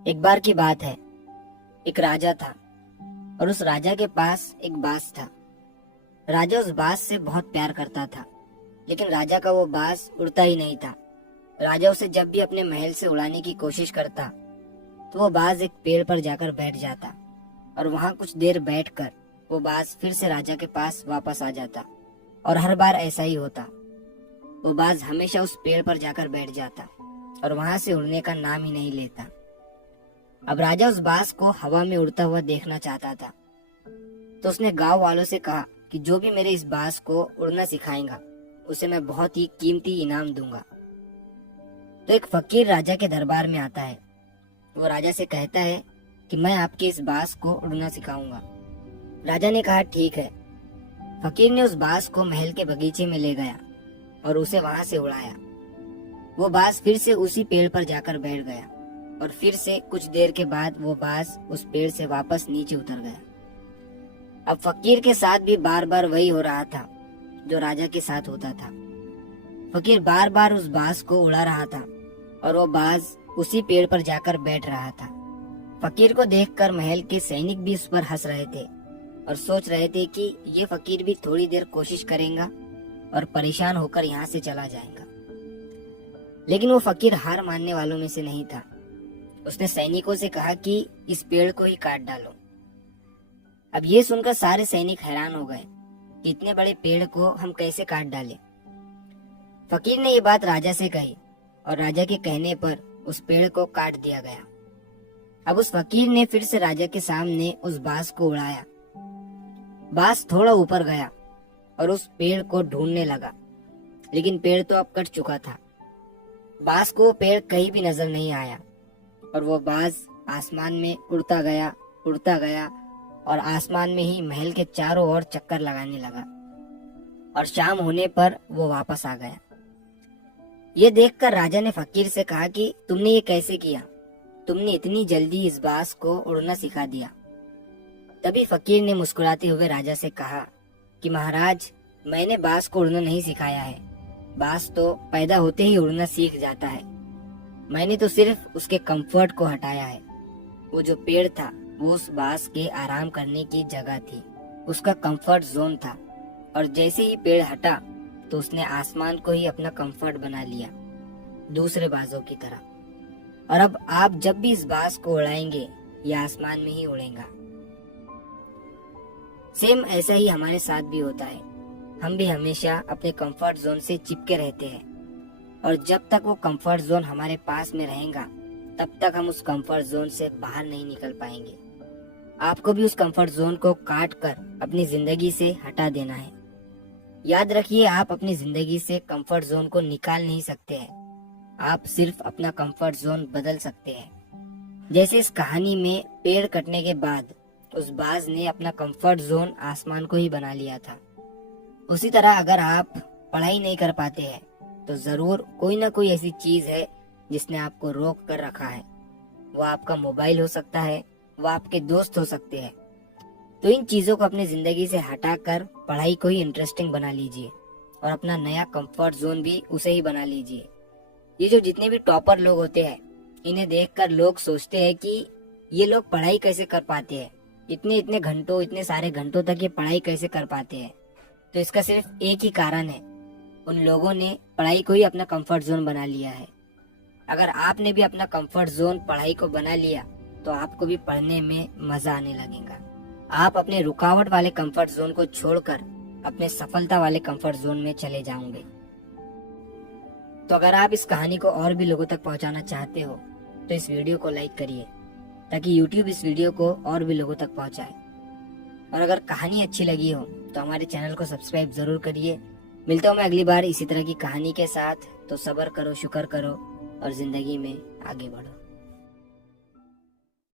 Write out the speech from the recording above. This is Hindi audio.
एक बार की बात है। एक राजा था और उस राजा के पास एक बाज था। राजा उस बाज से बहुत प्यार करता था, लेकिन राजा का वो बाज उड़ता ही नहीं था। राजा उसे जब भी अपने महल से उड़ाने की कोशिश करता तो वो बाज एक पेड़ पर जाकर बैठ जाता और वहां कुछ देर बैठकर वो बाज फिर से राजा के पास वापस आ जाता। और हर बार ऐसा ही होता। वो बाज हमेशा उस पेड़ पर जाकर बैठ जाता और वहां से उड़ने का नाम ही नहीं लेता। अब राजा उस बाज को हवा में उड़ता हुआ देखना चाहता था, तो उसने गांव वालों से कहा कि जो भी मेरे इस बाज को उड़ना सिखाएगा उसे मैं बहुत ही कीमती इनाम दूंगा। तो एक फकीर राजा के दरबार में आता है। वो राजा से कहता है कि मैं आपके इस बाज को उड़ना सिखाऊंगा। राजा ने कहा ठीक है। फकीर ने उस बाज को महल के बगीचे में ले गया और उसे वहां से उड़ाया। वो बाज फिर से उसी पेड़ पर जाकर बैठ गया और फिर से कुछ देर के बाद वो बाज उस पेड़ से वापस नीचे उतर गया। अब फकीर के साथ भी बार बार वही हो रहा था जो राजा के साथ होता था। फकीर बार बार उस बाज को उड़ा रहा था और वो बाज उसी पेड़ पर जाकर बैठ रहा था। फकीर को देखकर महल के सैनिक भी उस पर हंस रहे थे और सोच रहे थे कि ये फकीर भी थोड़ी देर कोशिश करेगा और परेशान होकर यहाँ से चला जाएगा। लेकिन वो फकीर हार मानने वालों में से नहीं था। उसने सैनिकों से कहा कि इस पेड़ को ही काट डालो। अब ये सुनकर सारे सैनिक हैरान हो गए कि इतने बड़े पेड़ को हम कैसे काट डालें। फकीर ने ये बात राजा से कही और राजा के कहने पर उस पेड़ को काट दिया गया। अब उस फकीर ने फिर से राजा के सामने उस बाज को उड़ाया। बाज थोड़ा ऊपर गया और उस पेड़ को ढूंढने लगा, लेकिन पेड़ तो अब कट चुका था। बाज को वो पेड़ कहीं भी नजर नहीं आया और वो बाज आसमान में उड़ता गया और आसमान में ही महल के चारों ओर चक्कर लगाने लगा और शाम होने पर वो वापस आ गया। ये देखकर राजा ने फकीर से कहा कि तुमने ये कैसे किया? तुमने इतनी जल्दी इस बाज को उड़ना सिखा दिया। तभी फकीर ने मुस्कुराते हुए राजा से कहा कि महाराज, मैंने बाज को उड़ना नहीं सिखाया है। बाज तो पैदा होते ही उड़ना सीख जाता है। मैंने तो सिर्फ उसके कंफर्ट को हटाया है। वो जो पेड़ था वो उस बाज के आराम करने की जगह थी, उसका कंफर्ट जोन था। और जैसे ही पेड़ हटा तो उसने आसमान को ही अपना कंफर्ट बना लिया, दूसरे बाजों की तरह। और अब आप जब भी इस बाज को उड़ाएंगे ये आसमान में ही उड़ेगा। सेम ऐसा ही हमारे साथ भी होता है। हम भी हमेशा अपने कंफर्ट जोन से चिपके रहते हैं और जब तक वो कंफर्ट जोन हमारे पास में रहेगा तब तक हम उस कंफर्ट जोन से बाहर नहीं निकल पाएंगे। आपको भी उस कंफर्ट जोन को काट कर अपनी जिंदगी से हटा देना है। याद रखिए, आप अपनी जिंदगी से कंफर्ट जोन को निकाल नहीं सकते हैं, आप सिर्फ अपना कंफर्ट जोन बदल सकते हैं। जैसे इस कहानी में पेड़ कटने के बाद उस बाज ने अपना कंफर्ट जोन आसमान को ही बना लिया था, उसी तरह अगर आप पढ़ाई नहीं कर पाते हैं तो जरूर कोई ना कोई ऐसी चीज है जिसने आपको रोक कर रखा है। वो आपका मोबाइल हो सकता है, वो आपके दोस्त हो सकते हैं। तो इन चीजों को अपनी जिंदगी से हटाकर पढ़ाई को ही इंटरेस्टिंग बना लीजिए और अपना नया कंफर्ट जोन भी उसे ही बना लीजिए। ये जो जितने भी टॉपर लोग होते हैं, इन्हें देखकर लोग सोचते हैं कि ये लोग पढ़ाई कैसे कर पाते हैं, इतने घंटों, इतने सारे घंटों तक ये पढ़ाई कैसे कर पाते हैं। तो इसका सिर्फ एक ही कारण है, उन लोगों ने पढ़ाई को ही अपना कंफर्ट जोन बना लिया है। अगर आपने भी अपना कंफर्ट जोन पढ़ाई को बना लिया तो आपको भी पढ़ने में मजा आने लगेगा। आप अपने रुकावट वाले कंफर्ट जोन को छोड़कर अपने सफलता वाले कंफर्ट जोन में चले जाओगे। तो अगर आप इस कहानी को और भी लोगों तक पहुंचाना चाहते हो तो इस वीडियो को लाइक करिए ताकि YouTube इस वीडियो को और भी लोगों तक पहुंचाए। और अगर कहानी अच्छी लगी हो तो हमारे चैनल को सब्सक्राइब जरूर करिए। मिलता हूँ मैं अगली बार इसी तरह की कहानी के साथ। तो सब्र करो, शुक्र करो और जिंदगी में आगे बढ़ो।